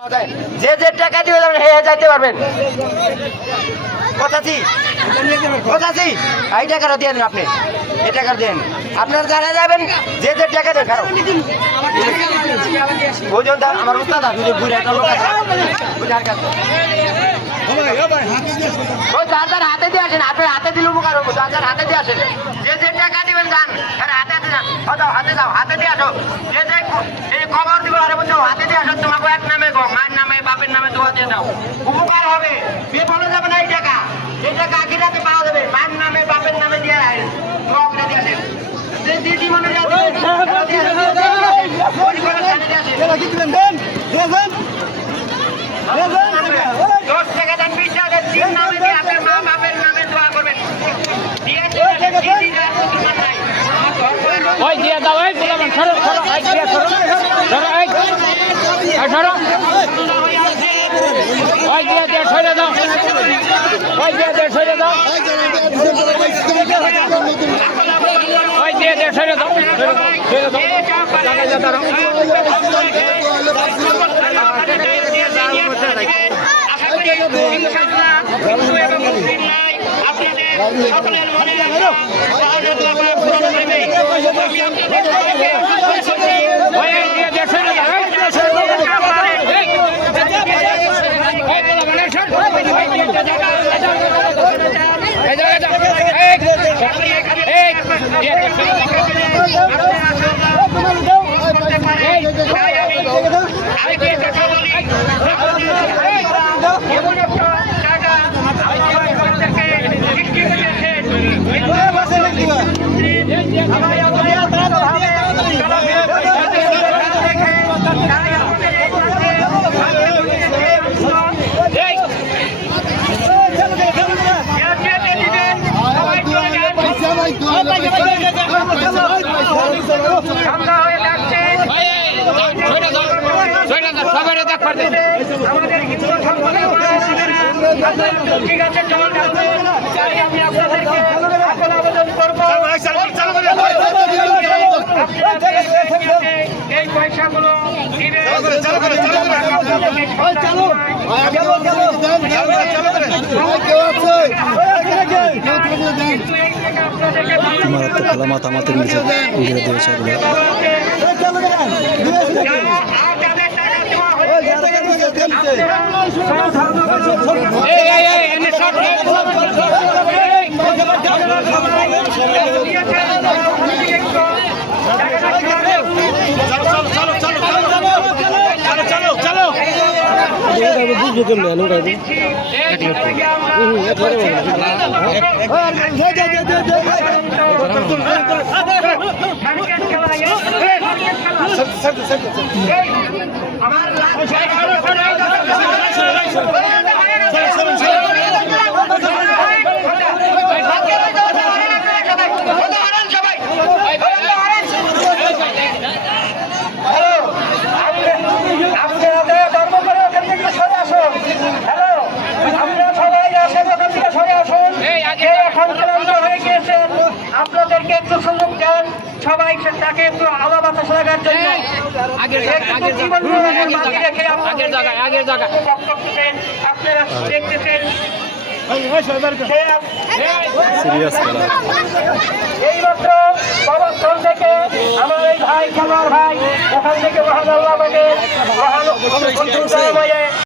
যে যে টাকা দিবে যাইতে পারবেন। কোথাছি এই টাকাটা দিয়ে দেন, আপনি এই টাকা দেন, আপনারা জানা যাবেন যে যে টাকা দেন। কারণ ওজন আমার উস্তাদ আছে, বুড়ে একটা লোক আছে, বুঝার কাছে ওই যার হাতে দিয়ে আসেন, আপনার হাতে দিলে উপকার হবো। যার হাতে দিয়ে আসেন, যে যে টাকা দিবেন যান হাতে যান, হাতে দিয়ে আসো। যে যে এই খবর দিবে আরে বলছো হাতে দিয়ে আসো, তোমাকে এক নামে গো, মায়ের নামে বাপের নামে দোয়া দিয়ে দাও, উপকার হবে। বিফলে যাবে না। এই টাকা আখিরাতে পাওয়া যাবে। মায়ের নামে বাপের নামে দিয়ে দোয়া করে দিয়ে আসেন। যে দিদি মনে দিয়ে ওই দিয়ে দাও, এই বললাম সরো সরো, এই দিয়ে সরো সরো, এই সরো, ওই দিয়ে সরে দাও, ওই দিয়ে সরে দাও, ওই দিয়ে সরে দাও, সরে দাও, জায়গা যা দাঁড়াও। ঠিক আছে, আমি আপনাদেরকে আবেদন করবো এই পয়সাগুলো খেলা মাতামাতির নিচে ঘিরে দিয়েছে আপনাদেরকে একটু সুযোগ দেন, সবাই তাকে একটু আলা বাতাস লাগার জন্য আপনারা দেখতেছেন। এইমাত্র বাবাস্থল থেকে আমার এই ভাই খেলোয়াড় ভাই ওখান থেকে মহান আল্লাহ